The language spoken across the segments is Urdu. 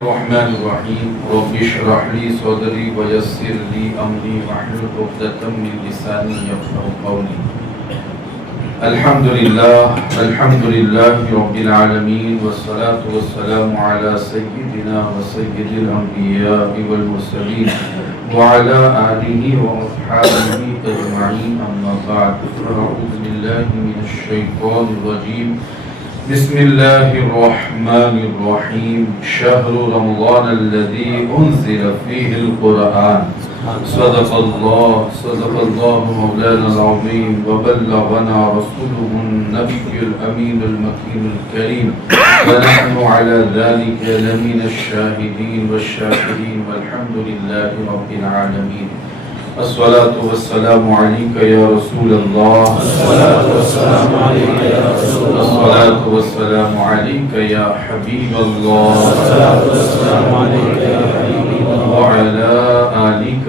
الرحمن الرحيم رب اشرح لي صدري ويسر لي أمري واحلل عقدة من لساني يفقهوا قولي. الحمد لله رب العالمين والصلاة والسلام على سيدنا وسيد الأنبياء والمرسلين وعلى آله وأصحابه أجمعين. أما بعد فأعوذ بالله من الشيطان الرجيم. بسم الله الرحمن الرحيم. شهر رمضان الذي أنزل فيه القرآن. صدق الله مولانا العظيم وبلغنا رسوله النبي الأمين المكين الكريم ونحن على ذلك لمن الشاهدين والشاكرين والحمد لله رب العالمين. الصلاة والسلام عليك يا رسول الله. الصلاة والسلام عليك يا رسول الله. الصلاة والسلام عليك يا حبيب الله. الصلاة والسلام عليك يا حبيب الله. وعلى آلك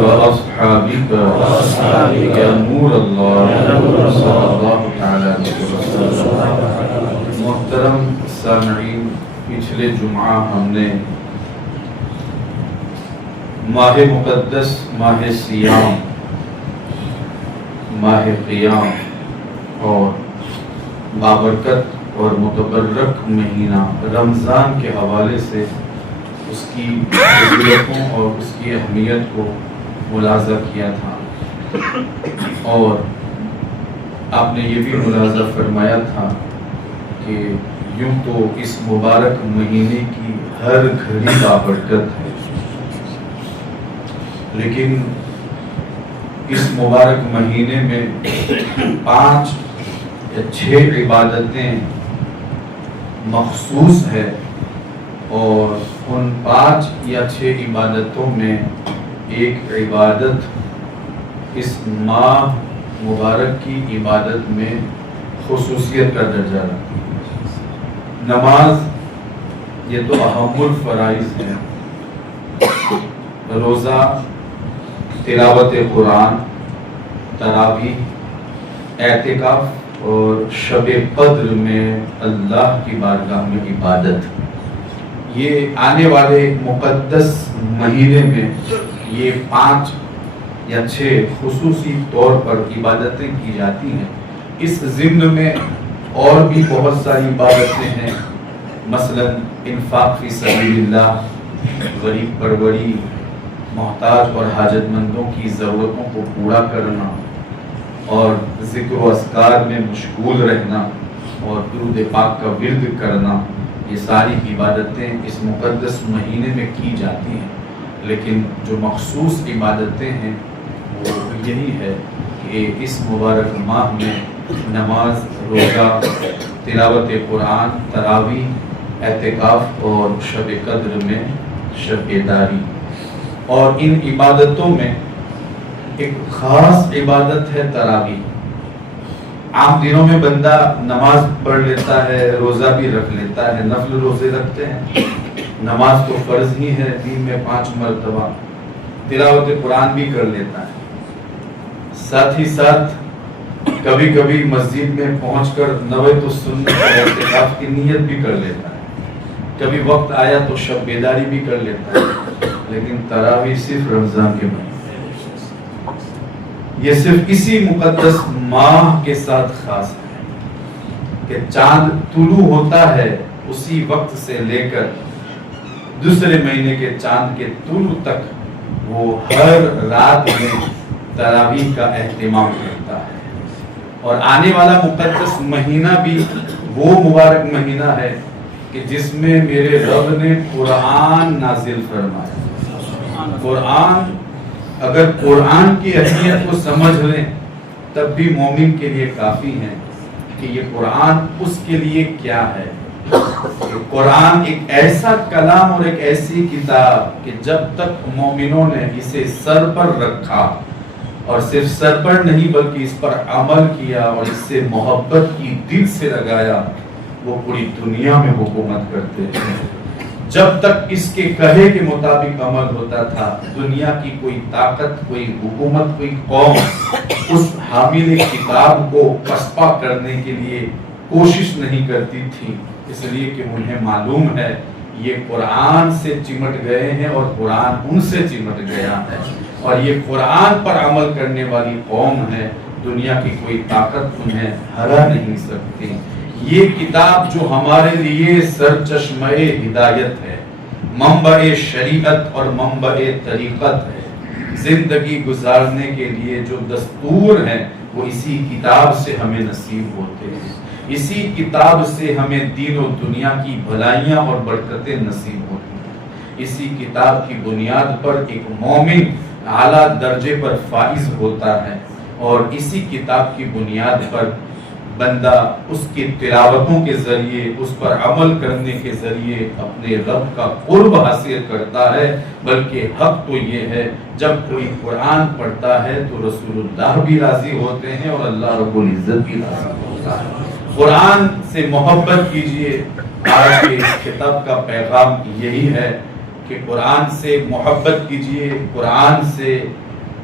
وأصحابك يا نور الله صلى الله تعالى عليه وسلم. محترم سامعین، پچھلے جمعہ ہم نے ماہ مقدس، ماہ سیام، ماہ قیام اور بابرکت اور متبرک مہینہ رمضان کے حوالے سے اس کی فضیلتوں اور اس کی اہمیت کو ملاحظہ کیا تھا، اور آپ نے یہ بھی ملاحظہ فرمایا تھا کہ یوں تو اس مبارک مہینے کی ہر گھڑی بابرکت ہے، لیکن اس مبارک مہینے میں 5 یا 6 عبادتیں مخصوص ہے، اور ان 5 یا 6 عبادتوں میں ایک عبادت اس ماہ مبارک کی عبادت میں خصوصیت کا درجہ رکھتی ہے۔ نماز یہ تو اہم الفرائض ہے، روزہ، تلاوت قرآن، تراویح، اعتکاف اور شب قدر میں اللہ کی بارگاہ میں عبادت، یہ آنے والے مقدس مہینے میں یہ 5 یا 6 خصوصی طور پر عبادتیں کی جاتی ہیں۔ اس ضمن میں اور بھی بہت ساری عبادتیں ہیں، مثلا انفاق فی سبیل اللہ، غریب پروری، محتاج اور حاجت مندوں کی ضرورتوں کو پورا کرنا، اور ذکر و اذکار میں مشغول رہنا، اور درود پاک کا ورد کرنا، یہ ساری عبادتیں اس مقدس مہینے میں کی جاتی ہیں۔ لیکن جو مخصوص عبادتیں ہیں وہ یہی ہے کہ اس مبارک ماہ میں نماز، روزہ، تلاوت قرآن، تراویح، اعتکاف اور شب قدر میں شب بیداری۔ اور ان عبادتوں میں ایک خاص عبادت ہے تراویح۔ عام دنوں میں بندہ نماز پڑھ لیتا ہے، روزہ بھی رکھ لیتا ہے، نفل روزے رکھتے ہیں، نماز تو فرض ہی ہے دن میں 5 مرتبہ، تلاوت قرآن بھی کر لیتا ہے، ساتھ ہی ساتھ کبھی کبھی مسجد میں پہنچ کر نویت السنت اور اعتکاف کی نیت بھی کر لیتا ہے، کبھی وقت آیا تو شب بیداری بھی کر لیتا ہے۔ لیکن تراویح صرف رمضان کے مہینے، یہ صرف اسی مقدس ماہ کے ساتھ خاص ہے کہ چاند طلوع ہوتا ہے اسی وقت سے لے کر دوسرے مہینے کے چاند کے طلوع تک وہ ہر رات میں تراویح کا اہتمام کرتا ہے۔ اور آنے والا مقدس مہینہ بھی وہ مبارک مہینہ ہے کہ جس میں میرے رب نے قرآن نازل فرمایا۔ قرآن، اگر قرآن کی اہمیت کو سمجھ لیں تب بھی مومن کے لیے کافی ہے کہ یہ قرآن اس کے لیے کیا ہے۔ قرآن ایک ایسا کلام اور ایک ایسی کتاب کہ جب تک مومنوں نے اسے سر پر رکھا، اور صرف سر پر نہیں بلکہ اس پر عمل کیا اور اس سے محبت کی دل سے لگایا، وہ پوری دنیا میں حکومت کرتے ہیں۔ جب تک اس کے کہے کے مطابق عمل ہوتا تھا، دنیا کی کوئی طاقت، کوئی حکومت، کوئی قوم اس حامل کتاب کو پسپا کرنے کے لیے کوشش نہیں کرتی تھی، اس لیے کہ انہیں معلوم ہے یہ قرآن سے چمٹ گئے ہیں اور قرآن ان سے چمٹ گیا ہے، اور یہ قرآن پر عمل کرنے والی قوم ہے، دنیا کی کوئی طاقت انہیں ہرا نہیں سکتی۔ یہ کتاب جو ہمارے لیے سرچشمہ ہدایت ہے، منبع شریعت اور منبع طریقت ہے، زندگی گزارنے کے لیے جو دستور ہیں وہ اسی کتاب سے ہمیں نصیب ہوتے ہیں، اسی کتاب سے ہمیں دین و دنیا کی بھلائیاں اور برکتیں نصیب ہوتی ہیں، اسی کتاب کی بنیاد پر ایک مومن اعلیٰ درجے پر فائز ہوتا ہے، اور اسی کتاب کی بنیاد پر بندہ اس کی تلاوتوں کے ذریعے، اس پر عمل کرنے کے ذریعے اپنے رب کا قرب حاصل کرتا ہے۔ بلکہ حق تو یہ ہے جب کوئی قرآن پڑھتا ہے تو رسول اللہ بھی راضی ہوتے ہیں اور اللہ رب العزت بھی راضی ہوتا ہے۔ قرآن سے محبت کیجئے۔ آج کے اس خطاب کا پیغام یہی ہے کہ قرآن سے محبت کیجئے، قرآن سے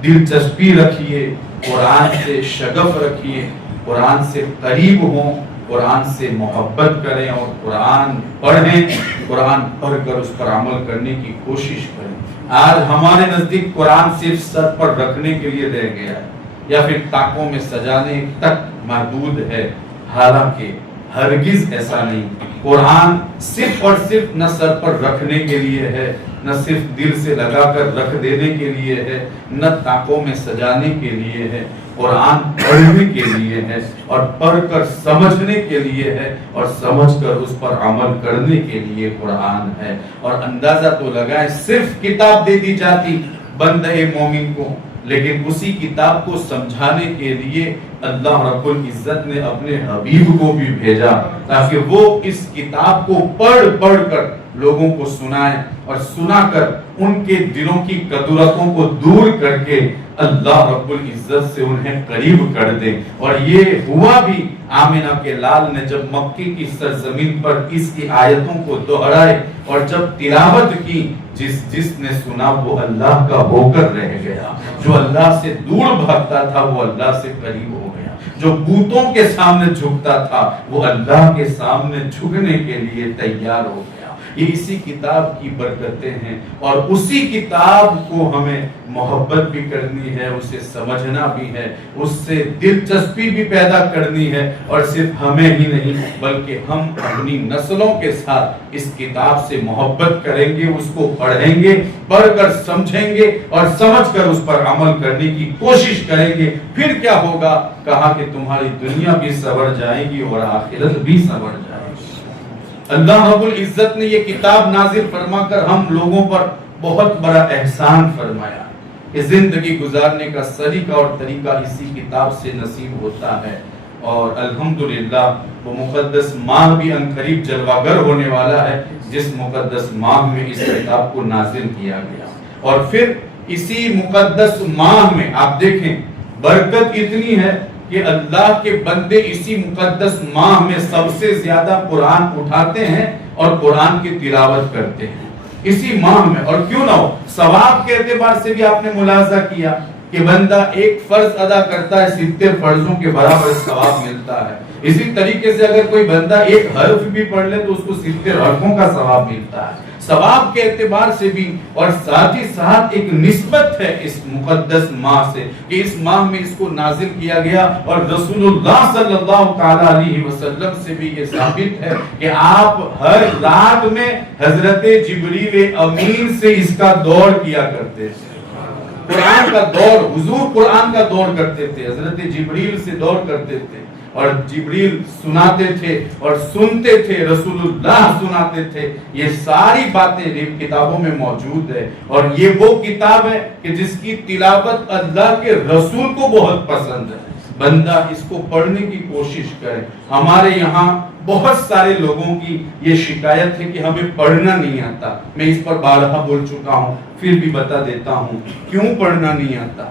دلچسپی رکھیے، قرآن سے شغف رکھیے، قرآن سے قریب ہوں، قرآن سے محبت کریں اور قرآن پڑھیں، قرآن پڑھ کر اس پر عمل کرنے کی کوشش کریں۔ آج ہمارے نزدیک قرآن صرف سر پر رکھنے کے لیے رہ گیا ہے یا پھر طاقوں میں سجانے تک محدود ہے، حالانکہ ہرگز ایسا نہیں۔ قرآن صرف اور صرف نہ سر پر رکھنے کے لیے ہے، نہ صرف دل سے لگا کر رکھ دینے کے لیے ہے، نہ طاقوں میں سجانے کے لیے ہے۔ قرآن پڑھنے کے لیے ہے اور پڑھ کر سمجھنے کے لیے ہے اور سمجھ کر اس پر عمل کرنے کے لیے قرآن ہے۔ اور اندازہ تو لگائیں، صرف کتاب دے دی جاتی بندہ مومن کو، لیکن اسی کتاب کو سمجھانے کے لیے اللہ رب العزت نے اپنے حبیب کو بھی بھیجا تاکہ وہ اس کتاب کو پڑھ کر لوگوں کو سنائیں اور سنا کر ان کے دلوں کی کدورتوں کو دور کر کے اللہ رب العزت سے انہیں قریب کر دے۔ اور یہ ہوا بھی، آمنہ کے لال نے جب مکے کی سرزمین پر اس کی آیتوں کو دہرائے اور جب تلاوت کی، جس نے سنا وہ اللہ کا ہو کر رہ گیا، جو اللہ سے دور بھاگتا تھا وہ اللہ سے قریب ہو گیا، جو بتوں کے سامنے جھکتا تھا وہ اللہ کے سامنے جھکنے کے لیے تیار ہو گیا۔ یہ اسی کتاب کی برکتیں ہیں اور اسی کتاب کو ہمیں محبت بھی کرنی ہے، اسے سمجھنا بھی ہے، اس سے دلچسپی بھی پیدا کرنی ہے، اور صرف ہمیں ہی نہیں بلکہ ہم اپنی نسلوں کے ساتھ اس کتاب سے محبت کریں گے، اس کو پڑھیں گے، پڑھ کر سمجھیں گے اور سمجھ کر اس پر عمل کرنے کی کوشش کریں گے۔ پھر کیا ہوگا؟ کہا کہ تمہاری دنیا بھی سنور جائے گی اور آخرت بھی سنور جائے گی۔ اللہ رب العزت نے یہ کتاب نازل فرما کر ہم لوگوں پر بہت بڑا احسان فرمایا کہ زندگی گزارنے کا سلیقہ اور طریقہ اسی کتاب سے نصیب ہوتا ہے، اور الحمدللہ وہ مقدس ماہ بھی عنقریب جلوہ گر ہونے والا ہے جس مقدس ماہ میں اس کتاب کو نازل کیا گیا۔ اور پھر اسی مقدس ماہ میں آپ دیکھیں برکت اتنی ہے کہ اللہ کے بندے اسی مقدس ماہ میں سب سے زیادہ قرآن اٹھاتے ہیں اور قرآن کی تلاوت کرتے ہیں اسی ماہ میں۔ اور کیوں نہ ہو، ثواب کے اعتبار سے بھی آپ نے ملاحظہ کیا کہ بندہ ایک فرض ادا کرتا ہے 70 فرضوں کے برابر ثواب ملتا ہے۔ اسی طریقے سے اگر کوئی بندہ ایک حرف بھی پڑھ لے تو اس کو 70 حرفوں کا ثواب ملتا ہے، ثواب کے اعتبار سے بھی۔ اور ساتھ ہی ساتھ ایک نسبت ہے اس مقدس ماہ سے کہ اس ماہ میں اس کو نازل کیا گیا، اور رسول اللہ صلی اللہ تعالی علیہ وسلم سے بھی یہ ثابت ہے کہ آپ ہر رات میں حضرت جبریل امین سے اس کا دور کیا کرتے تھے۔ قرآن کا دور، حضور قرآن کا دور کرتے تھے، حضرت جبریل سے دور کرتے تھے، اور جبریل سناتے تھے اور سنتے تھے، رسول اللہ سناتے تھے۔ یہ ساری باتیں کتابوں میں موجود ہے، اور یہ وہ کتاب ہے کہ جس کی تلاوت اللہ کے رسول کو بہت پسند ہے۔ بندہ اس کو پڑھنے کی کوشش کرے۔ ہمارے یہاں بہت سارے لوگوں کی یہ شکایت ہے کہ ہمیں پڑھنا نہیں آتا۔ میں اس پر بارہا بول چکا ہوں، پھر بھی بتا دیتا ہوں کیوں پڑھنا نہیں آتا،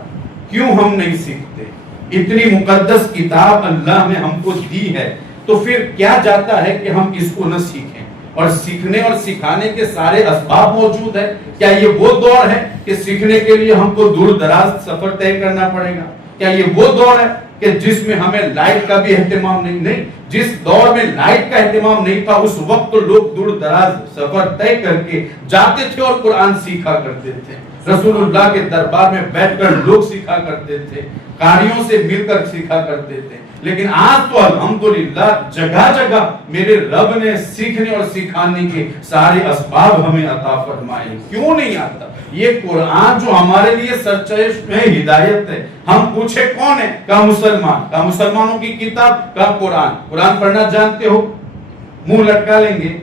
کیوں ہم نہیں سیکھتے۔ اتنی مقدس کتاب اللہ نے ہم کو دی ہے، تو پھر کیا جاتا ہے کہ ہم اس کو نہ سیکھیں؟ اور سیکھنے اور سکھانے کے سارے اسباب موجود ہیں۔ کیا یہ وہ دور ہے کہ سیکھنے کے لیے ہم کو دور دراز سفر طے کرنا پڑے گا؟ کیا یہ وہ دور ہے کہ جس میں ہمیں لائٹ کا بھی اہتمام نہیں، جس دور میں لائٹ کا اہتمام نہیں تھا اس وقت تو لوگ دور دراز سفر طے کر کے جاتے تھے اور قرآن سیکھا کرتے تھے. رسول اللہ کے دربار میں بیٹھ کر لوگ سیکھا کرتے تھے، قاریوں سے مل کر سیکھا کرتے تھے. لیکن آج تو الحمدللہ جگہ جگہ میرے رب نے سیکھنے اور سکھانے کے سارے اسباب ہمیں عطا فرمائے. کیوں نہیں آتا؟ یہ قرآن جو ہمارے لیے سرچشمہ ہدایت ہے. ہم پوچھے کون ہے؟ کہا مسلمان. کہا مسلمانوں کی کتاب؟ کہا قرآن. قرآن پڑھنا جانتے ہو؟ منہ لٹکا لیں گے،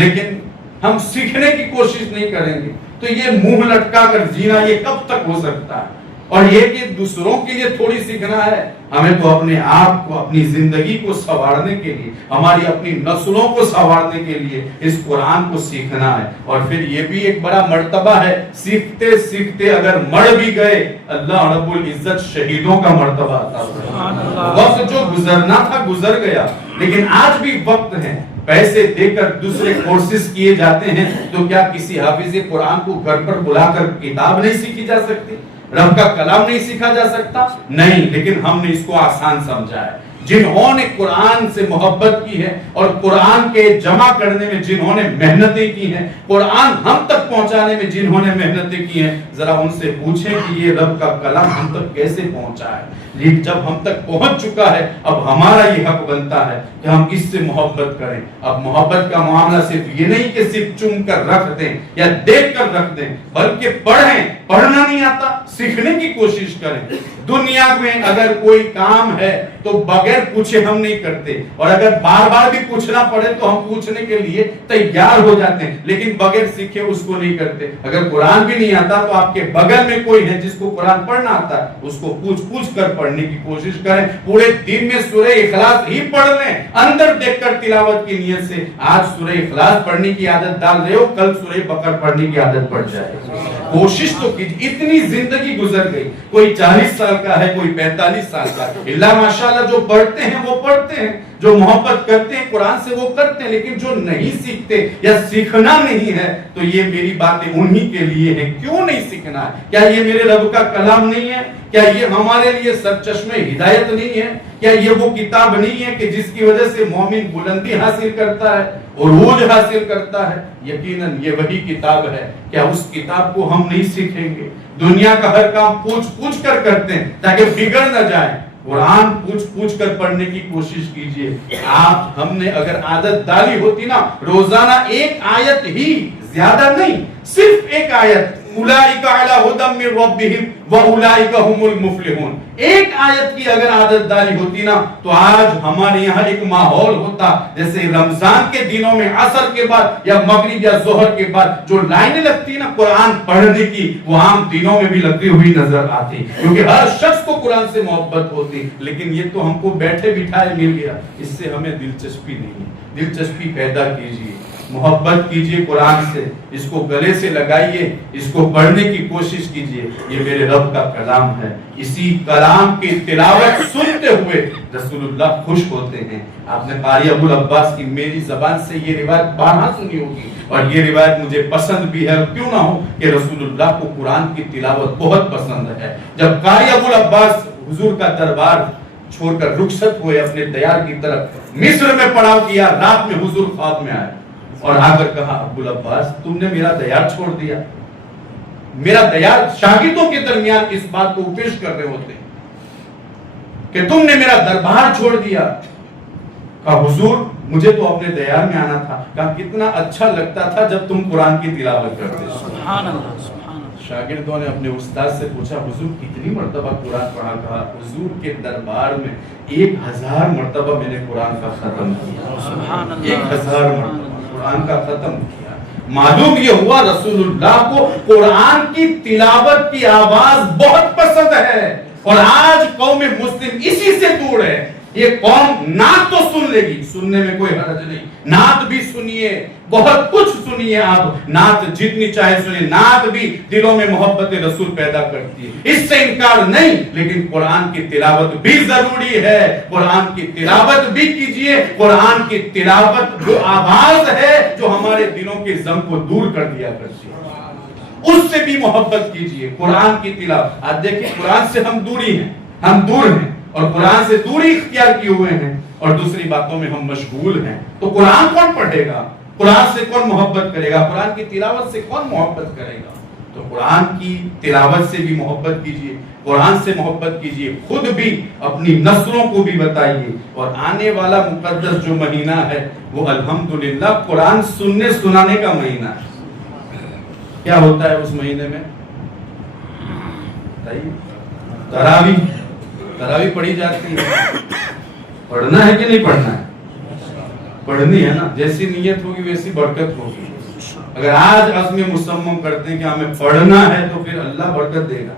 لیکن ہم سیکھنے کی کوشش نہیں کریں گے. تو یہ منہ لٹکا کر جینا یہ کب تک ہو سکتا ہے؟ اور یہ کہ دوسروں کے لیے تھوڑی سیکھنا ہے، ہمیں تو اپنے آپ کو، اپنی زندگی کو سنوارنے کے لیے، ہماری اپنی نسلوں کو سنوارنے کے لیے اس قرآن کو سیکھنا ہے. اور پھر یہ بھی ایک بڑا مرتبہ ہے، سیکھتے سیکھتے اگر مر بھی گئے اللہ رب العزت شہیدوں کا مرتبہ عطا فرمائے. وقت جو گزرنا تھا گزر گیا، لیکن آج بھی وقت ہے. پیسے دے کر دوسرے کورسز کیے جاتے ہیں، تو کیا کسی حافظ قرآن کو گھر پر بلا کر کتاب نہیں سیکھی جا سکتی؟ رب کا کلام نہیں سیکھا جا سکتا؟ نہیں، لیکن ہم نے اس کو آسان سمجھا ہے. جنہوں نے قرآن سے محبت کی ہے اور قرآن کے جمع کرنے میں جنہوں نے محنتیں کی ہیں، قرآن ہم تک پہنچانے میں جنہوں نے محنتیں کی ہیں، ذرا ان سے پوچھیں کہ یہ رب کا کلام ہم تک کیسے پہنچا ہے. لیکن جب ہم تک پہنچ چکا ہے، اب ہمارا یہ حق بنتا ہے کہ ہم اس سے محبت کریں. اب محبت کا معاملہ صرف یہ نہیں کہ صرف چن کر رکھ دیں یا دیکھ کر رکھ دیں، بلکہ پڑھیں. پڑھنا نہیں آتا، سیکھنے کی کوشش کریں. دنیا میں اگر کوئی کام ہے تو بغیر پوچھے ہم نہیں کرتے، اور اگر بار بار بھی پوچھنا پڑے تو ہم پوچھنے کے لیے تیار ہو جاتے ہیں، لیکن بغیر سیکھے اس کو نہیں کرتے. اگر قرآن بھی نہیں آتا تو آپ کے بغل میں کوئی ہے جس کو قرآن پڑھنا آتا ہے، اس کو پوچھ پوچھ کر پڑھنے کی کوشش کریں. پورے دن میں سورہ اخلاص ہی پڑھ لیں اندر دیکھ کر تلاوت کی نیت سے. آج سورہ اخلاص پڑھنے کی عادت ڈال رہے ہو، کل سورہ بقرہ پڑھنے کی عادت پڑ جائے. کوشش تو کیجیے. اتنی زندگی گزر گئی، کوئی 40 سال کا ہے، کوئی 45 سال کا. اللہ ماشاءاللہ جو پڑھتے ہیں وہ پڑھتے ہیں، جو محبت کرتے ہیں قرآن سے وہ کرتے ہیں، لیکن جو نہیں سیکھتے یا سیکھنا نہیں ہے تو یہ میری باتیں انہی کے لیے ہیں. کیوں نہیں سیکھنا ہے؟ کیا یہ میرے رب کا کلام نہیں ہے؟ کیا یہ ہمارے لیے سرچشمہ ہدایت نہیں ہے؟ کیا یہ وہ کتاب نہیں ہے کہ جس کی وجہ سے مومن بلندی حاصل کرتا ہے، عروج حاصل کرتا ہے؟ یقیناً یہ وہی کتاب ہے. کیا اس کتاب کو ہم نہیں سیکھیں گے؟ دنیا کا ہر کام پوچھ پوچھ کر کرتے ہیں تاکہ بگڑ نہ جائے. قرآن پوچھ پوچھ کر پڑھنے کی کوشش کیجئے. آپ ہم نے اگر عادت ڈالی ہوتی نا، روزانہ ایک آیت ہی، زیادہ نہیں، صرف ایک آیت، اولئک علی ھدی من ربہم واولئک ھم المفلحون، ایک آیت کی اگر عادت ڈالی ہوتی نا تو آج ہمارے یہاں ایک ماحول ہوتا جیسے رمضان کے دنوں میں عصر کے بعد یا مغرب یا ظہر کے بعد جو لائنیں لگتی نا قرآن پڑھنے کی، وہ عام دنوں میں بھی لگتی ہوئی نظر آتی، کیونکہ ہر شخص کو قرآن سے محبت ہوتی. لیکن یہ تو ہم کو بیٹھے بٹھائے مل گیا، اس سے ہمیں دلچسپی نہیں. دلچسپی پیدا کیجیے، محبت کیجیے قرآن سے، اس کو گلے سے لگائیے، اس کو پڑھنے کی کوشش کیجیے. یہ میرے رب کا کلام ہے. اسی کلام کی تلاوت سنتے ہوئے رسول اللہ خوش ہوتے ہیں. آپ نے قاری ابو العباس کی میری زبان سے یہ روایت بارہا سنی ہوگی، اور یہ روایت مجھے پسند بھی ہے. کیوں نہ ہو کہ رسول اللہ کو قرآن کی تلاوت بہت پسند ہے. جب قاری ابو العباس حضور کا دربار چھوڑ کر رخصت ہوئے اپنے دیار کی طرف، مصر میں پڑاؤ کیا، رات میں حضور خواب میں آئے اور آ کر کہا ابو العباس تم نے میرا دیار چھوڑ دیا. میرا دیار شاگردوں کے درمیان اس بات کو پیش کر رہے ہوتے کہ تم نے میرا دربار چھوڑ دیا. کہا حضور مجھے تو اپنے دیار میں آنا تھا. کہا کتنا اچھا لگتا تھا جب تم قرآن کی تلاوت کرتے. سبحان اللہ سبحان اللہ. شاگردوں نے اپنے استاد سے پوچھا حضور کتنی مرتبہ قرآن پڑھا؟ کہا حضور کے دربار میں 1000 مرتبہ میں نے قرآن کا ختم کیا. سبحان اللہ. 1000 مرتبہ قرآن کا ختم کیا. معلوم یہ ہوا رسول اللہ کو قرآن کی تلاوت کی آواز بہت پسند ہے. اور آج قوم مسلم اسی سے دور ہے. یہ قوم نعت تو سن لے گی، سننے میں کوئی حرج نہیں، نعت بھی سنیے، بہت کچھ سنیے. آپ نعت جتنی چاہے سنیے، نعت بھی دلوں میں محبت رسول پیدا کرتی ہے، اس سے انکار نہیں. لیکن قرآن کی تلاوت بھی ضروری ہے. قرآن کی تلاوت بھی کیجئے. قرآن کی تلاوت جو آواز ہے جو ہمارے دلوں کے غم کو دور کر دیا کرتی ہے، اس سے بھی محبت کیجئے. قرآن کی تلاوت. آج دیکھیں قرآن سے ہم دوری ہیں، ہم دور ہیں. اور قرآن سے دوری اختیار کیے ہوئے ہیں اور دوسری باتوں میں ہم مشغول ہیں، تو قرآن کون پڑھے گا؟ قرآن سے کون محبت کرے گا؟ قرآن کی تلاوت سے کون محبت کرے گا؟ تو قرآن کی تلاوت سے بھی محبت کیجئے، قرآن سے محبت کیجئے، خود بھی اپنی نسلوں کو بھی بتائیے۔ اور آنے والا مقدس جو مہینہ ہے وہ الحمدللہ قرآن سننے سنانے کا مہینہ ہے۔ کیا ہوتا ہے اس مہینے میں؟ تراویح پڑھی جاتی ہے۔ پڑھنا ہے کہ نہیں پڑھنا ہے؟ پڑھنی ہے نا، جیسی نیت ہوگی ویسی برکت ہوگی۔ اگر آج عزم مصمم کرتے ہیں کہ ہمیں پڑھنا ہے تو پھر اللہ برکت دے گا۔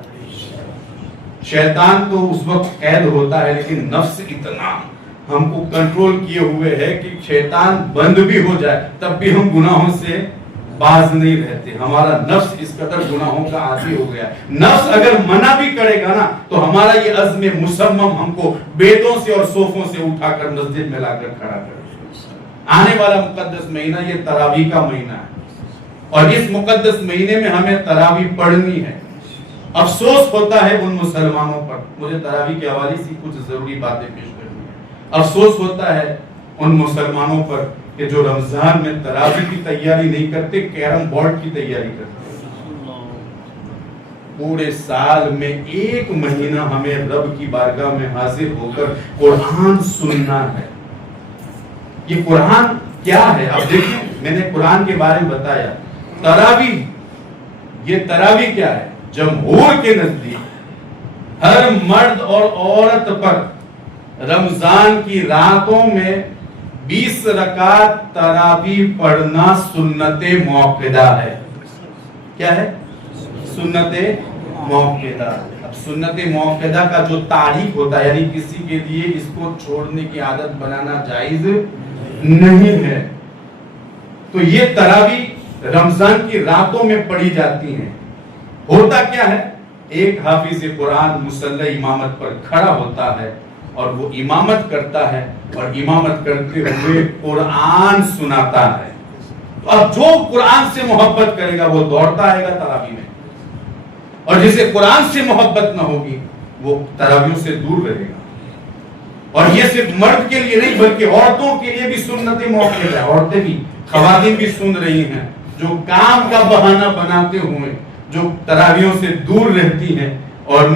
شیطان تو اس وقت قید ہوتا ہے، لیکن نفس اتنا ہم کو کنٹرول کیے ہوئے ہے کہ شیطان بند بھی ہو جائے تب بھی ہم گناہوں سے باز نہیں رہتے۔ ہمارا نفس اس قدر گناہوں کا عادی ہو گیا ہے۔ نفس اگر منع بھی کرے گا نا تو ہمارا یہ عزم مصمم ہم کو بیتوں سے اور صوفوں سے اٹھا کر مسجد میں لا کر کھڑا کر دے۔ آنے والا مقدس مہینہ یہ تراویح کا مہینہ ہے، اور اس مقدس مہینے میں ہمیں تراویح پڑھنی ہے۔ افسوس ہوتا ہے ان مسلمانوں پر، مجھے تراویح کے حوالے سے کچھ ضروری باتیں پیش کرنی ہیں۔ افسوس ہوتا ہے ان مسلمانوں پر کہ جو رمضان میں تراویح کی تیاری نہیں کرتے، کیرم بورڈ کی تیاری کرتے۔ پورے سال میں ایک مہینہ ہمیں رب کی بارگاہ میں حاضر ہو کر قرآن سننا ہے۔ یہ قرآن کیا ہے؟ اب دیکھیں، میں نے قرآن کے بارے میں بتایا۔ تراویح، یہ تراویح کیا ہے؟ جمہور کے نزدیک ہر مرد اور عورت پر رمضان کی راتوں میں 20 رکعت تراویح پڑھنا سنت موقدہ ہے۔ کیا ہے؟ سنت موقدہ۔ اب سنت موقدہ کا جو تاریخ ہوتا ہے، یعنی کسی کے لیے اس کو چھوڑنے کی عادت بنانا جائز نہیں ہے، تو یہ تراویح رمضان کی راتوں میں پڑھی جاتی ہیں۔ ہوتا کیا ہے؟ ایک حافظ قرآن مصلی امامت پر کھڑا ہوتا ہے اور وہ امامت کرتا ہے، اور امامت کرتے ہوئے قرآن سناتا ہے۔ تو اب جو قرآن سے محبت کرے گا وہ دوڑتا آئے گا تراویح میں، اور جسے قرآن سے محبت نہ ہوگی وہ تراویح سے دور رہے گا۔ اور یہ صرف مرد کے لیے نہیں بلکہ عورتوں کے لیے بھی سنت موقع ہے۔ عورتیں بھی، خواتین بھی سن رہی ہیں، جو کام کا بہانہ بناتے ہوئے جو تراویحوں سے دور رہتی ہیں اور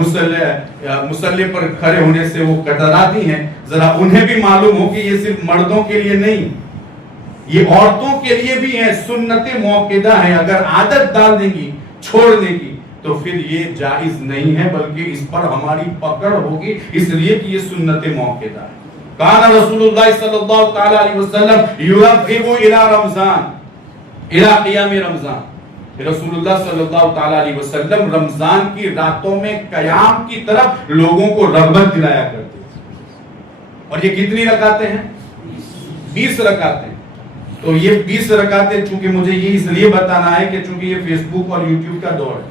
مصلی پر کھڑے ہونے سے وہ کتراتی ہیں، ذرا انہیں بھی معلوم ہو کہ یہ صرف مردوں کے لیے نہیں، یہ عورتوں کے لیے بھی ہے، سنت موقدہ ہے۔ اگر عادت ڈال دیں گی چھوڑنے کی تو پھر یہ جائز نہیں ہے، بلکہ اس پر ہماری پکڑ ہوگی، اس لیے کہ یہ سنت موقدہ ہے۔ کان رسول اللہ صلی اللہ تعالی علیہ وسلم یرغب الی رمضان، الی قیام رمضان۔ رسول اللہ صلی اللہ تعالی علیہ وسلم رمضان کی راتوں میں قیام کی طرف لوگوں کو رغبت دلایا کرتے تھے۔ اور یہ کتنی رکعتیں ہیں؟ 20 رکعتیں۔ تو یہ 20 رکعتیں، چونکہ مجھے یہ اس لیے بتانا ہے کہ چونکہ یہ فیس بک اور یوٹیوب کا دور ہے،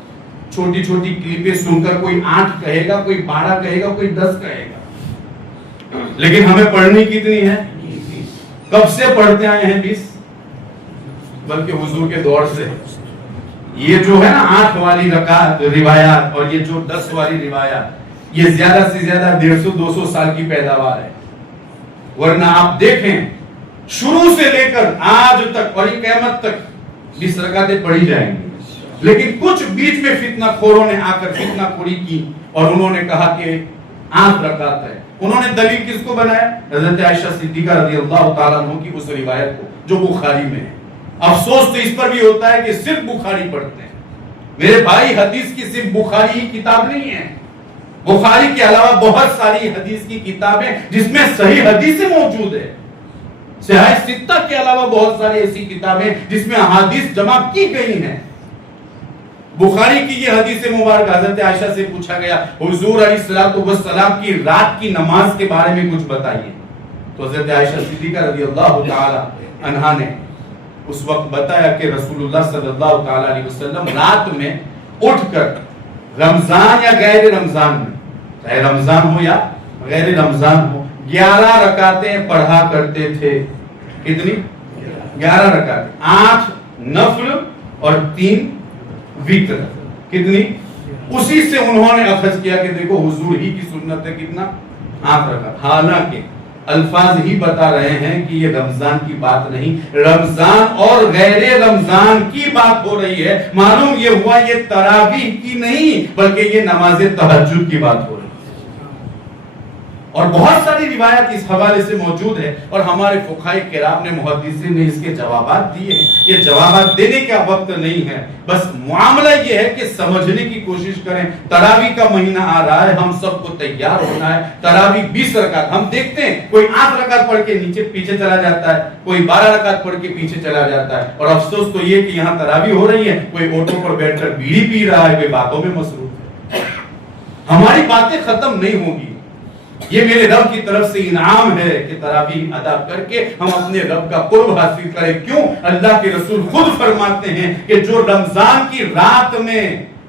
چھوٹی چھوٹی کلپیں سن کر کوئی 8 کہے گا، کوئی 12 کہے گا، کوئی 10 کہے گا، لیکن ہمیں پڑھنی کتنی ہے؟ کب سے پڑھتے آئے ہیں 20؟ بلکہ حضور کے دور سے۔ یہ جو ہے نا 8 والی رکعت روایات اور یہ جو 10 والی روایات، یہ زیادہ سے زیادہ 150-200 سال کی پیداوار ہے، ورنہ آپ دیکھیں شروع سے لے کر آج تک اور قیامت تک 20 رکعتیں پڑھی جائیں گی۔ لیکن کچھ بیچ میں فتنہ خوروں نے آ کر فتنہ خوری کی اور انہوں نے کہا کہ 8 رکعت ہے۔ انہوں نے دلیل کس کو بنایا؟ حضرت عائشہ صدیقہ رضی اللہ تعالیٰ عنہ کی اس روایت کو جو بخاری میں ہے۔ افسوس تو اس پر بھی ہوتا ہے کہ صرف بخاری پڑھتے ہیں۔ میرے بھائی، حدیث کی صرف بخاری ہی کتاب نہیں ہے، بخاری کے علاوہ بہت ساری حدیث کی کتابیں جس میں صحیح حدیثیں موجود ہے۔ صحیح ستہ کے علاوہ بہت ساری ایسی کتابیں جس میں احادیث جمع کی گئی ہیں۔ بخاری کی یہ حدیث مبارک، حضرت عائشہ سے پوچھا گیا حضور علیہ الصلوۃ والسلام کی رات کی نماز کے بارے میں کچھ بتائیے، تو حضرت عائشہ صدیقہ رضی اللہ تعالی عنہا نے اس وقت بتایا کہ رسول اللہ صلی اللہ تعالی علیہ وسلم رات میں اٹھ کر رمضان یا غیر رمضان میں، چاہے رمضان ہو یا غیر رمضان ہو، 11 رکعتیں پڑھا کرتے تھے۔ کتنی؟ 11 رکعتیں، 8 نفل اور 3 وتر۔ کتنی؟ اسی سے انہوں نے اخذ کیا کہ دیکھو حضور ہی کی سنت ہے کتنا آنکھ رکھا. حالانکہ الفاظ ہی بتا رہے ہیں کہ یہ رمضان کی بات نہیں، رمضان اور غیر رمضان کی بات ہو رہی ہے. معلوم یہ ہوا یہ تراویح کی نہیں بلکہ یہ نماز تہجد کی بات ہو رہی ہے. اور بہت ساری روایات اس حوالے سے موجود ہے اور ہمارے فقہائے کرام نے محدثین نے اس کے جوابات دیے ہیں. یہ جوابات دینے کا وقت نہیں ہے، بس معاملہ یہ ہے کہ سمجھنے کی کوشش کریں. تراویح کا مہینہ آ رہا ہے، ہم سب کو تیار ہونا ہے. تراویح 20 رکعت ہم دیکھتے ہیں، کوئی 8 رکعت پڑھ کے نیچے پیچھے چلا جاتا ہے، کوئی 12 رکعت پڑھ کے پیچھے چلا جاتا ہے. اور افسوس تو یہ کہ یہاں تراویح ہو رہی ہے، کوئی آٹو پر بیٹھ کر بیڑی پی رہا ہے، کوئی باتوں میں مصروف ہے. ہماری باتیں ختم نہیں ہوں گی. یہ میرے رب کی طرف سے انعام ہے کہ تراویح ادا کر کے ہم اپنے رب کا قرب حاصل کریں. کیوں؟ اللہ کے رسول خود فرماتے ہیں کہ جو رمضان کی رات میں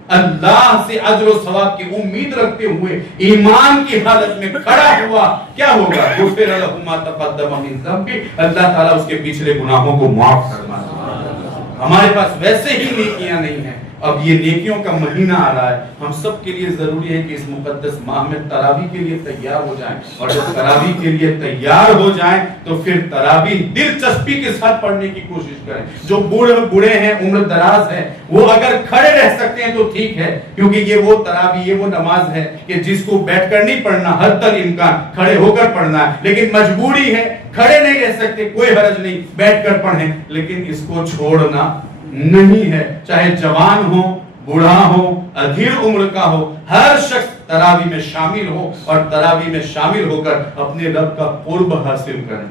اللہ سے اجر و ثواب کی امید رکھتے ہوئے ایمان کی حالت میں کھڑا ہوا، کیا ہوگا؟ غفر لہ ما تقدم من ذنبہ، اللہ تعالیٰ اس کے پچھلے گناہوں کو معاف فرما دیتا. ہمارے پاس ویسے ہی نیکیاں نہیں ہیں. اب یہ نیکیوں کا مہینہ آ رہا ہے، ہم سب کے لیے ضروری ہے کہ اس مقدس ماہ میں تراویح کے لیے تیار ہو جائیں. اور جب تراویح کے لیے تیار ہو جائیں تو پھر تراویح دلچسپی کے ساتھ پڑھنے کی کوشش کریں. جو بوڑھے ہیں، عمر دراز ہیں، وہ اگر کھڑے رہ سکتے ہیں تو ٹھیک ہے، کیونکہ یہ وہ تراویح، یہ وہ نماز ہے کہ جس کو بیٹھ کر نہیں پڑھنا، حد تک امکان کھڑے ہو کر پڑھنا ہے. لیکن مجبوری ہے، کھڑے نہیں رہ سکتے، کوئی حرج نہیں، بیٹھ کر پڑھیں. لیکن اس کو چھوڑنا نہیں ہے. چاہے جوان ہو، بوڑھا ہو، ادھیر عمر کا ہو، ہر شخص تراویح میں شامل ہو اور تراویح میں شامل ہو کر اپنے رب کا قرب حاصل کریں.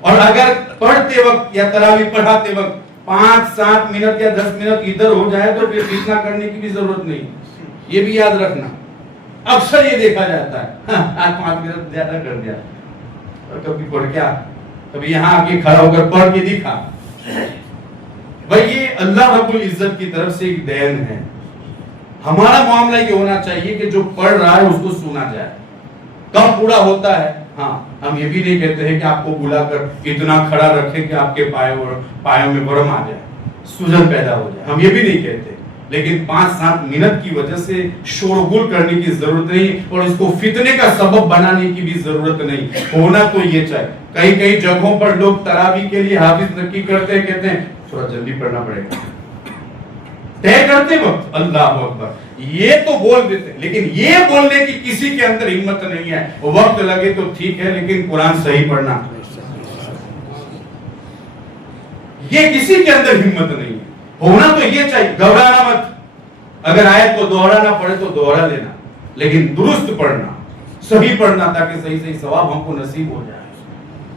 اور اگر پڑھتے وقت یا تراویح پڑھاتے وقت 5-7 منٹ یا 10 منٹ ادھر ہو جائے تو پھر اتنا کرنے کی بھی ضرورت نہیں. یہ بھی یاد رکھنا، اکثر یہ دیکھا جاتا ہے آج 5 منٹ زیادہ کر دیا، اور کبھی پڑھ کیا، کبھی یہاں آ کے کھڑا ہو کر پڑھ کے دکھا. بھائی یہ اللہ رب العزت کی طرف سے ایک دین ہے. ہمارا معاملہ یہ ہونا چاہیے کہ جو پڑھ رہا ہے اس کو سنا جائے. کب پورا ہوتا ہے؟ ہاں، ہم یہ بھی نہیں کہتے ہیں کہ آپ کو بلا کر اتنا کھڑا رکھیں کہ آپ کے پایوں میں ورم آ جائے، سوجن پیدا ہو جائے. ہم یہ بھی نہیں کہتے. لیکن 5-7 منٹ کی وجہ سے شورغل کرنے کی ضرورت نہیں اور اس کو فتنے کا سبب بنانے کی بھی ضرورت نہیں. ہونا تو یہ چاہیے. کئی جگہوں پر لوگ تراویح کے لیے حافظ نکی کرتے ہیں، کہتے ہیں تھوڑا جلدی پڑھنا پڑے گا، طے کرتے وقت اللہ اکبر یہ تو بول دیتے، لیکن یہ بولنے کی کسی کے اندر ہمت نہیں ہے. وقت لگے تو ٹھیک ہے، لیکن قرآن صحیح پڑھنا یہ کسی کے اندر ہمت نہیں ہے. ہونا تو یہ چاہیے، گھبرانا مت. اگر آیت کو دوہرانا پڑے تو دوہرا لینا، لیکن درست پڑھنا، صحیح پڑھنا، تاکہ صحیح ثواب ہم کو نصیب ہو جائے.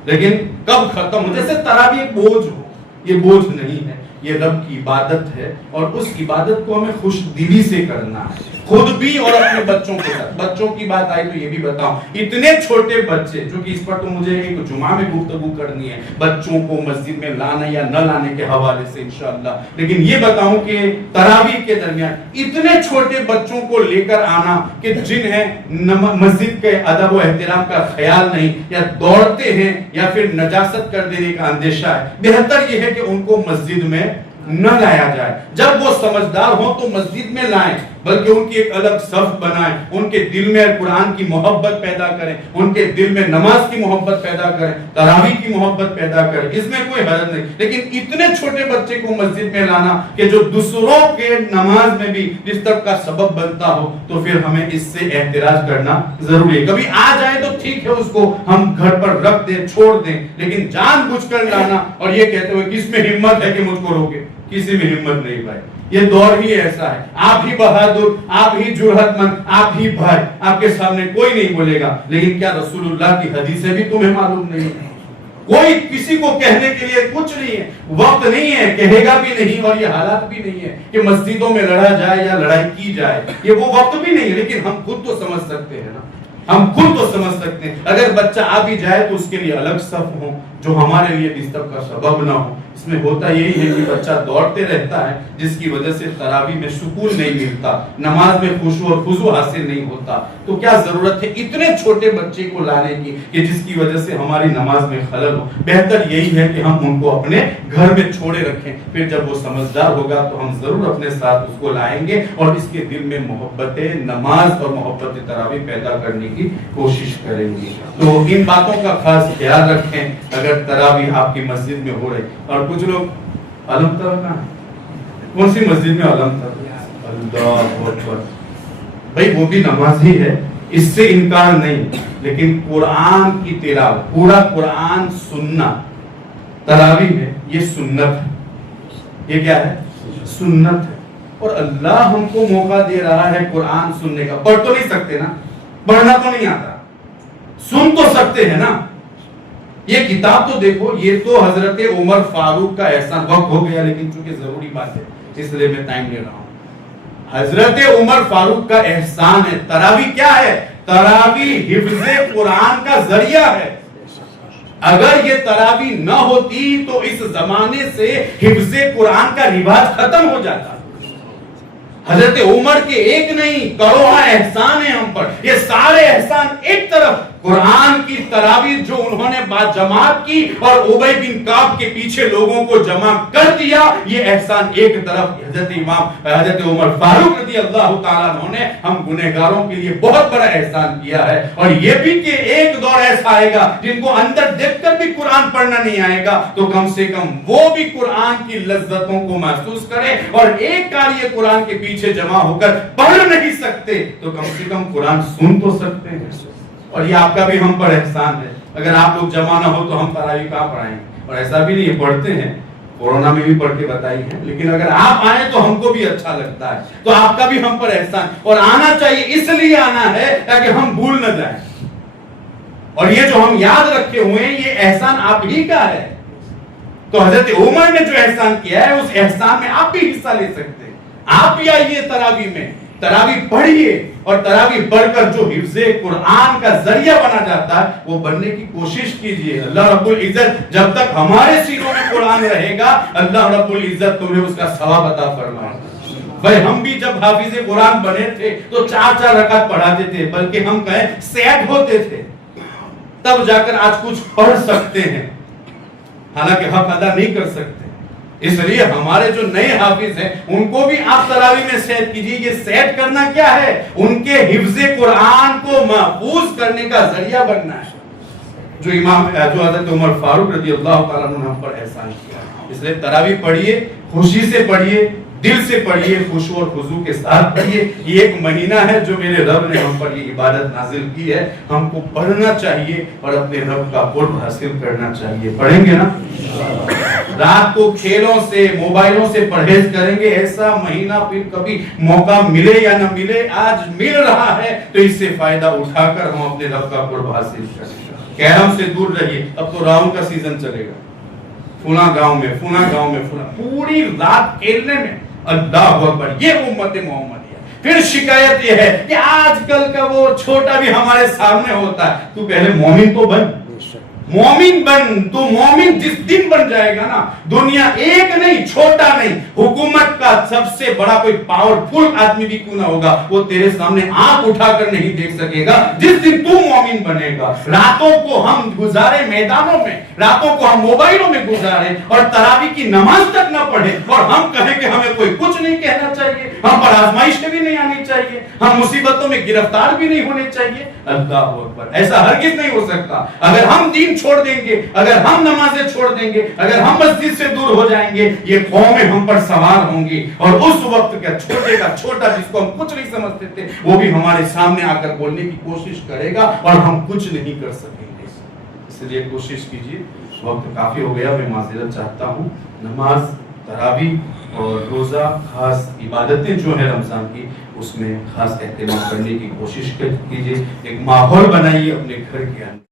لیکن کب ختم ہو؟ جیسے تراویح ایک بوجھ ہو، یہ بوجھ نہیں ہے، یہ رب کی عبادت ہے اور اس عبادت کو ہمیں خوش دلی سے کرنا ہے، خود بھی اور اپنے بچوں کے ساتھ. بچوں کی بات آئی تو یہ بھی بتاؤں، اتنے چھوٹے بچے، جو کہ اس پر تو مجھے ایک جمعہ میں گفتگو کرنی ہے بچوں کو مسجد میں لانا یا نہ لانے کے حوالے سے انشاءاللہ. لیکن یہ بتاؤں کہ تراویح کے درمیان اتنے چھوٹے بچوں کو لے کر آنا کہ جنہیں مسجد کے ادب و احترام کا خیال نہیں، یا دوڑتے ہیں یا پھر نجاست کر دینے کا اندیشہ ہے، بہتر یہ ہے کہ ان کو مسجد میں نہ لایا جائے. جب وہ سمجھدار ہوں تو مسجد میں لائیں، بلکہ ان کی ایک الگ صف بنائیں، ان کے دل میں قرآن کی محبت پیدا کریں، ان کے دل میں نماز کی محبت پیدا کریں، تراویح کی محبت پیدا کریں. اس میں کوئی حرج نہیں. لیکن اتنے چھوٹے بچے کو مسجد میں لانا کہ جو دوسروں کے نماز میں بھی ڈسٹرب کا سبب بنتا ہو، تو پھر ہمیں اس سے احتراز کرنا ضروری ہے. کبھی آ جائے تو ٹھیک ہے، اس کو ہم گھر پر رکھ دیں، چھوڑ دیں، لیکن جان بوجھ کر لانا اور یہ کہتے ہوئے کس میں ہمت ہے کہ مجھ کو روکے، کسی میں ہمت نہیں بھائی. یہ دور ہی ایسا ہے. آپ ہی بہادر، آپ ہی جرأت مند، آپ ہی بھائی، آپ کے سامنے کوئی نہیں بولے گا. لیکن کیا رسول اللہ کی حدیثیں بھی تمہیں معلوم نہیں ہے؟ کوئی کسی کو کہنے کے لیے کچھ نہیں ہے، وقت نہیں ہے، کہے گا بھی نہیں، اور یہ حالات بھی نہیں ہے کہ مسجدوں میں لڑا جائے یا لڑائی کی جائے. یہ وہ وقت بھی نہیں ہے. لیکن ہم خود تو سمجھ سکتے ہیں نا، ہم خود تو سمجھ سکتے ہیں. اگر بچہ آ بھی جائے تو اس کے لیے الگ صف ہو، جو ہمارے لیے ڈسٹرب کا سبب نہ ہو. اس میں ہوتا یہی ہے کہ بچہ دوڑتے رہتا ہے جس کی وجہ سے تراویح میں سکون نہیں ملتا, نماز میں خشوع اور خضوع حاصل نہیں ہوتا. تو کیا ضرورت ہے اتنے چھوٹے بچے کو لانے کی کہ جس کی وجہ سے ہماری نماز میں خلل ہو. بہتر یہی ہے کہ ہم ان کو اپنے گھر میں چھوڑے رکھیں, پھر جب وہ سمجھدار ہوگا تو ہم ضرور اپنے ساتھ اس کو لائیں گے اور اس کے دل میں محبت نماز اور محبت تراویح پیدا کرنے کی کوشش کریں گے. تو ان باتوں کا خاص خیال رکھیں اگر تراویح آپ کی مسجد میں ہو رہی. اور کچھ لوگ علم تر کہاں ہے, کون سی مسجد میں علم تر؟ اللہ اکبر. بھائی وہ بھی نماز ہی ہے, اس سے انکار نہیں, لیکن قرآن کی تلاوت, پورا قرآن سننا تراویح ہے, یہ سنت ہے. یہ کیا ہے؟ سنت ہے. اور اللہ ہم کو موقع دے رہا ہے قرآن سننے کا. پڑھ تو نہیں سکتے نا, پڑھنا تو نہیں آتا, سن تو سکتے ہیں نا. یہ کتاب تو دیکھو, یہ تو حضرت عمر فاروق کا احسان. وقت ہو گیا لیکن چونکہ ضروری بات ہے اس لیے میں ٹائم لے رہا ہوں. حضرت عمر فاروق کا احسان ہے. تراویح کیا ہے؟ تراویح حفظ قرآن کا ذریعہ ہے. اگر یہ تراویح نہ ہوتی تو اس زمانے سے حفظ قرآن کا رواج ختم ہو جاتا. حضرت عمر کے ایک نہیں کروڑا احسان ہیں ہم پر. یہ سارے احسان ایک طرف, قرآن کی تراویح جو انہوں نے بعد جماعت کی اور ابی بن کعب کے پیچھے لوگوں کو جمع کر دیا, یہ احسان ایک طرف. حضرت عمر فاروق رضی اللہ تعالیٰ عنہ نے ہم گنہگاروں کے لیے بہت بڑا احسان کیا ہے. اور یہ بھی کہ ایک دور ایسا آئے گا جن کو اندر دیکھ کر بھی قرآن پڑھنا نہیں آئے گا, تو کم سے کم وہ بھی قرآن کی لذتوں کو محسوس کرے. اور ایک کار یہ قرآن کے پیچھے جمع ہو کر پڑھ نہیں سکتے تو کم سے کم قرآن سن تو سکتے ہیں. اور یہ آپ کا بھی ہم پر احسان ہے. اگر آپ لوگ جمع نہ ہو تو ہم تراویح کہاں پڑھائیں گے؟ اور ایسا بھی نہیں, پڑھتے ہیں, کورونا میں بھی پڑھ کے بتائی ہے, لیکن اگر آپ آئیں تو ہم کو بھی اچھا لگتا ہے. تو آپ کا بھی ہم پر احسان, اور آنا چاہیے, اس لیے آنا ہے تاکہ ہم بھول نہ جائیں. اور یہ جو ہم یاد رکھے ہوئے ہیں یہ احسان آپ ہی کا ہے. تو حضرت عمر نے جو احسان کیا ہے اس احسان میں آپ بھی حصہ لے سکتے ہیں. آپ بھی آئیے تراویح میں, تراویح پڑھیے, اور تراویح پڑھ کر جو حفظ قرآن کا ذریعہ بنا جاتا ہے وہ بننے کی کوشش کیجئے. اللہ رب العزت جب تک ہمارے سینوں میں قرآن رہے گا, اللہ رب العزت تمہیں اس کا ثواب عطا فرمائے گا. بھائی ہم بھی جب حافظ قرآن بنے تھے تو 4 رکعت پڑھاتے تھے, بلکہ ہم کہیں سیٹ ہوتے تھے, تب جا کر آج کچھ پڑھ سکتے ہیں, حالانکہ حق ادا نہیں کر سکتے. اس لیے ہمارے جو نئے حافظ ہیں ان کو بھی آپ تراویح میں سیٹ کیجیے. یہ سیٹ کرنا کیا ہے؟ ان کے حفظ قرآن کو محفوظ کرنے کا ذریعہ بننا ہے, جو حضرت عمر فاروق رضی اللہ تعالیٰ عنہ ہم پر احسان کیا. اس لیے تراویح پڑھیے, خوشی سے پڑھیے, دل سے پڑھیے, خشوع اور خضوع کے ساتھ پڑھیے. یہ ایک مہینہ ہے جو میرے رب نے ہم پر یہ عبادت نازل کی ہے. ہم کو پڑھنا چاہیے اور اپنے رب کا قرب حاصل کرنا چاہیے. پڑھیں گے نا؟ رات کو کھیلوں سے, موبائلوں سے پرہیز کریں گے. ایسا مہینہ پھر کبھی موقع ملے یا نہ ملے, آج مل رہا ہے تو اس سے فائدہ اٹھا کر ہم اپنے رب کا قرب حاصل کریں. کیرم سے دور رہیے. اب تو راؤنڈ کا سیزن چلے گا, فلاں گاؤں میں فلاں, پوری رات کھیلنے میں. اللہ اکبر, یہ امت محمدیہ. پھر شکایت یہ ہے کہ آج کل کا وہ چھوٹا بھی ہمارے سامنے ہوتا ہے. تو پہلے مومن تو بن, مومن بن. تو مومن جس دن بن جائے گا نا, دنیا ایک نہیں, چھوٹا نہیں, حکومت کا سب سے بڑا کوئی پاورفل آدمی بھی کیوں نہ ہوگا, وہ تیرے سامنے آنکھ اٹھا کر نہیں دیکھ سکے گا جس دن تو مومن بنے گا. راتوں کو ہم گزارے میدانوں میں, راتوں کو ہم موبائلوں میں گزارے اور تراویح کی نماز تک نہ پڑھے, اور ہم کہیں کہ ہمیں کوئی کچھ نہیں کہنا چاہیے, ہم پر آزمائش بھی نہیں آنی چاہیے, ہم مصیبتوں میں گرفتار بھی نہیں ہونے چاہیے. اللہ اکبر, ایسا ہرگز نہیں ہو سکتا. اگر ہم دین چھوڑ دیں گے, اگر ہم نمازیں چھوڑ دیں گے, اگر ہم مسجد سے دور ہو جائیں گے, یہ قومیں ہم پر سوار ہوں گی. اور اس وقت کیا چھوٹے کا چھوٹا جس کو ہم کچھ نہیں سمجھتے تھے وہ بھی ہمارے سامنے آ کر بولنے کی کوشش کرے گا اور ہم کچھ نہیں کر سکیں گے. اس لیے کوشش کیجیے. وقت کافی ہو گیا, میں معذرت چاہتا ہوں. نماز, تراویح اور روزہ, خاص عبادتیں جو ہیں رمضان کی, اس میں خاص اہتمام کرنے کی کوشش کیجیے. ایک ماحول بنائیے اپنے گھر کے اندر.